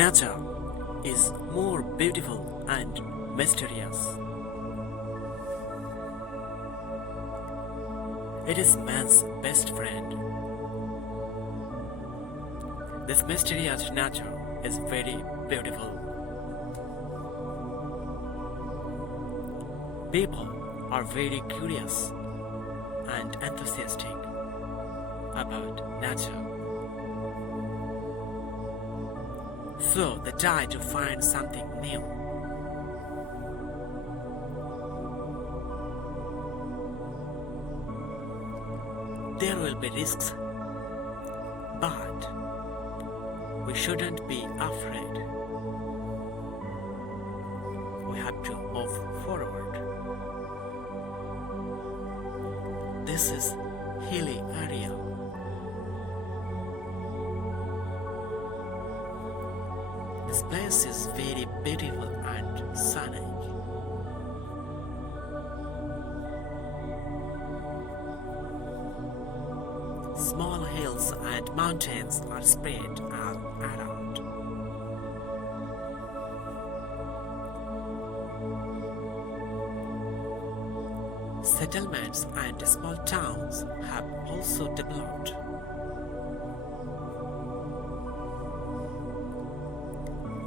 Nature is more beautiful and mysterious. It is man's best friend. This mysterious nature is very beautiful. People are very curious and enthusiastic about nature. So they try to find something new. There will be risks, but we shouldn't be afraid. We have to move forward. This is hilly area. This place is very beautiful and scenic. Small hills and mountains are spread all around. Settlements and small towns have also developed.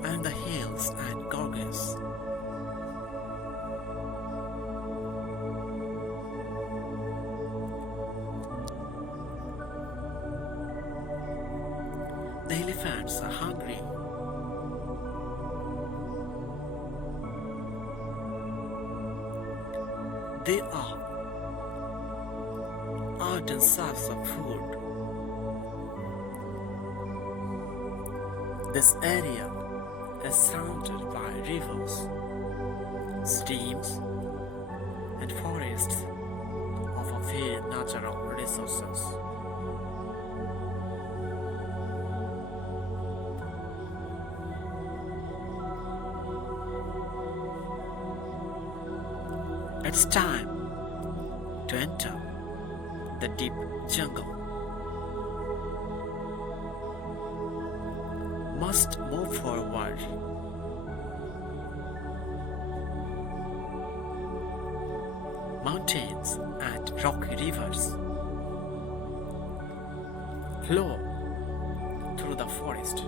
And the hills and gorges. The elephants are hungry. They are out in search of food. This area is surrounded by rivers, streams, and forests of a few natural resources. It's time to enter the deep jungle. Must move forward. Mountains and rocky rivers flow through the forest.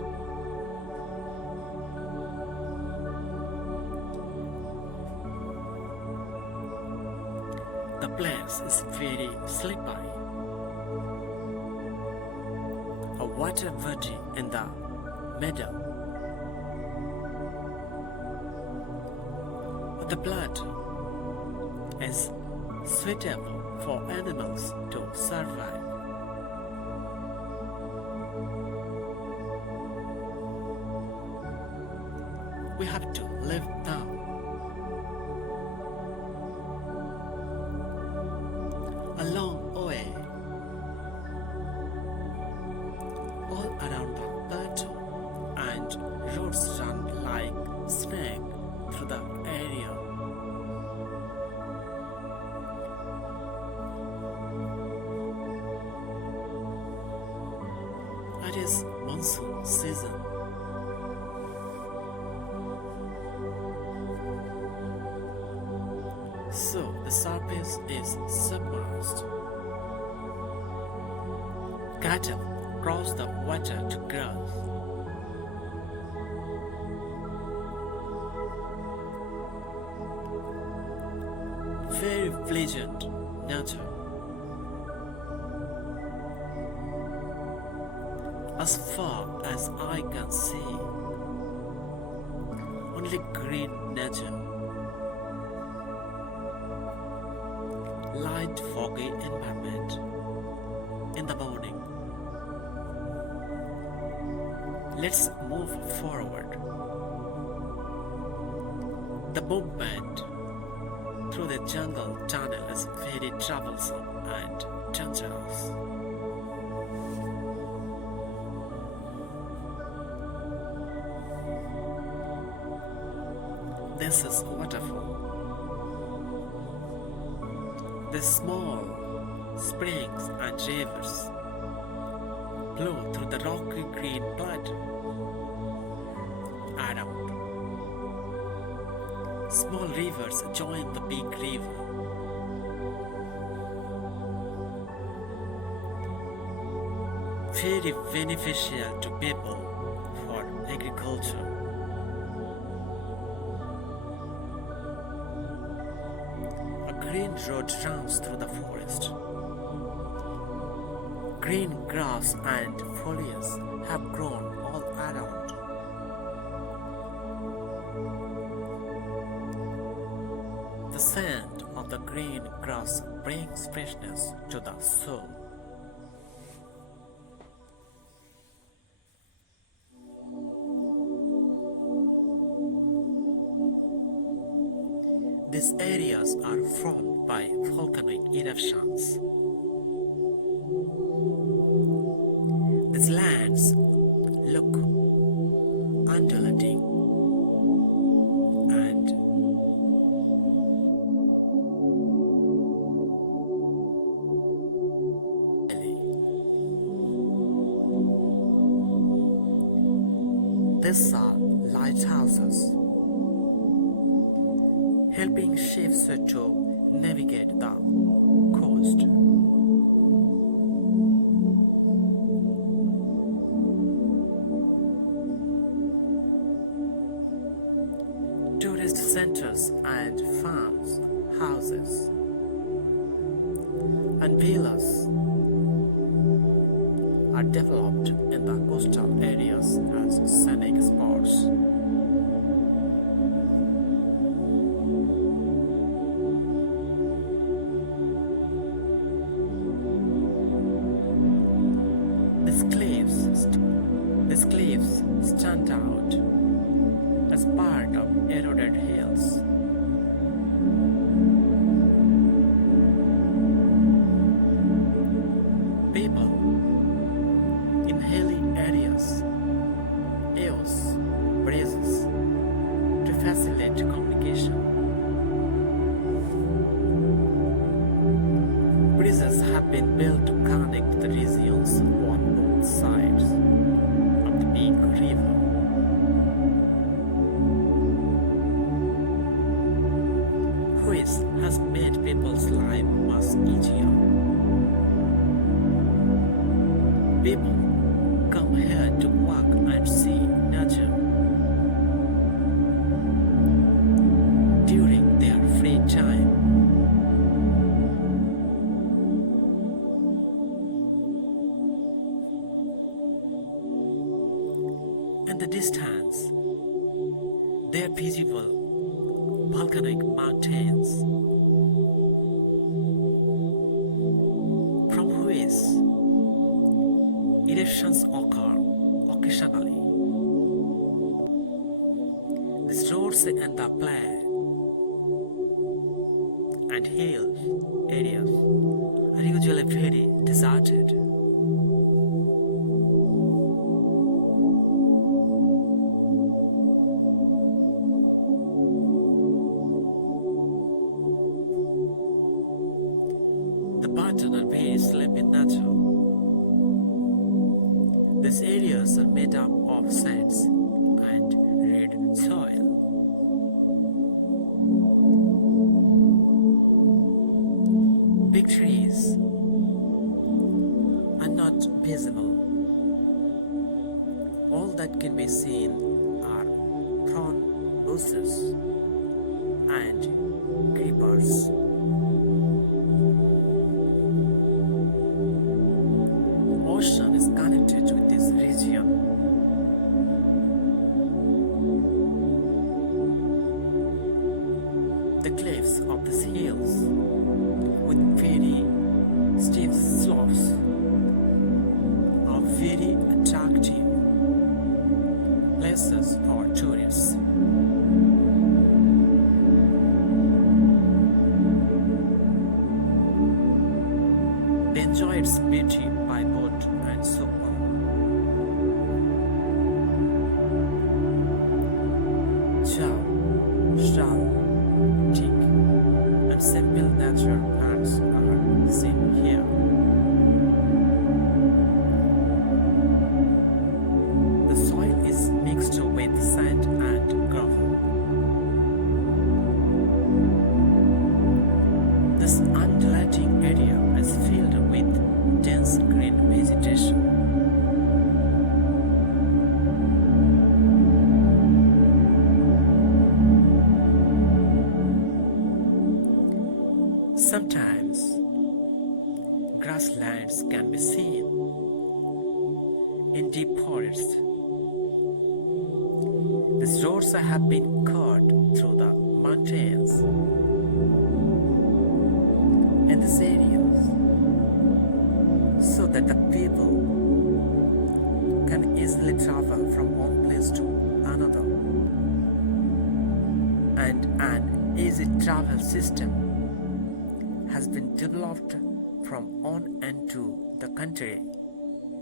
The place is very slippery. A water body in the middle. The blood is suitable for animals to survive. We have to live now. A long way. All around the plateau and roads run like snake through the area. It is monsoon season. So the surface is submerged. Cattle cross the water to graze. Very pleasant nature. As far as I can see, only green nature. Light foggy environment in the morning. Let's move forward. The movement through the jungle tunnel is very troublesome and dangerous. This is waterfall. The small springs and rivers flow through the rocky green plateau. around. Small rivers join the big river. Very beneficial to people for agriculture. A green road runs through the forest. Green grass and foliage have grown all around. The scent of the green grass brings freshness to the soul. These areas are formed by volcanic eruptions. These lands look undulating and hilly. These are lighthouses, helping ships to navigate the coast. Tourist centers and farms, houses, and villas are developed in the coastal areas as scenic spots. These cliffs stand out as part of eroded hills. People in hilly areas use bridges to facilitate communication. Bridges have been built to connect the regions on both sides of the big river. Which has made people's life much easier. People come here to walk and see nature during their free time. In the distance, there are visible volcanic mountains from which eruptions occur occasionally. These roads in the plain and hills areas are usually very deserted. Mountain and very sleepy nature. These areas are made up of sands and red soil. Big trees are not visible. All that can be seen are thorn bushes and creepers. Ocean is connected with this region. The cliffs of these hills, with very steep slopes, are very attractive places for tourists. They enjoy its beauty by boat and so on. Chow, shell, teak, and simple natural plants are seen here. The soil is mixed with sand green vegetation. Sometimes grasslands can be seen in deep forests. These roads have been cut through the mountains in these areas so that the people can easily travel from one place to another, and an easy travel system has been developed from one end to the country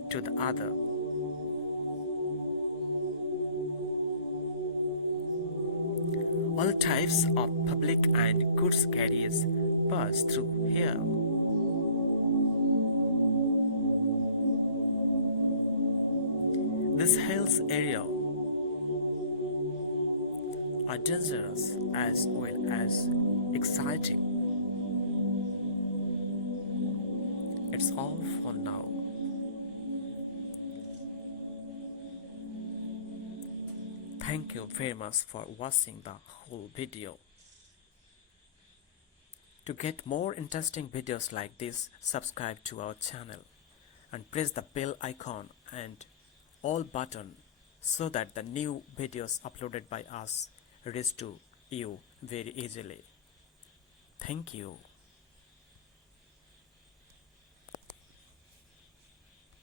to the other. All types of public and goods carriers pass through here. These hills area are dangerous as well as exciting. It's all for now. Thank you very much for watching the whole video. To get more interesting videos like this, subscribe to our channel and press the bell icon and all button so that the new videos uploaded by us reach to you very easily. Thank you.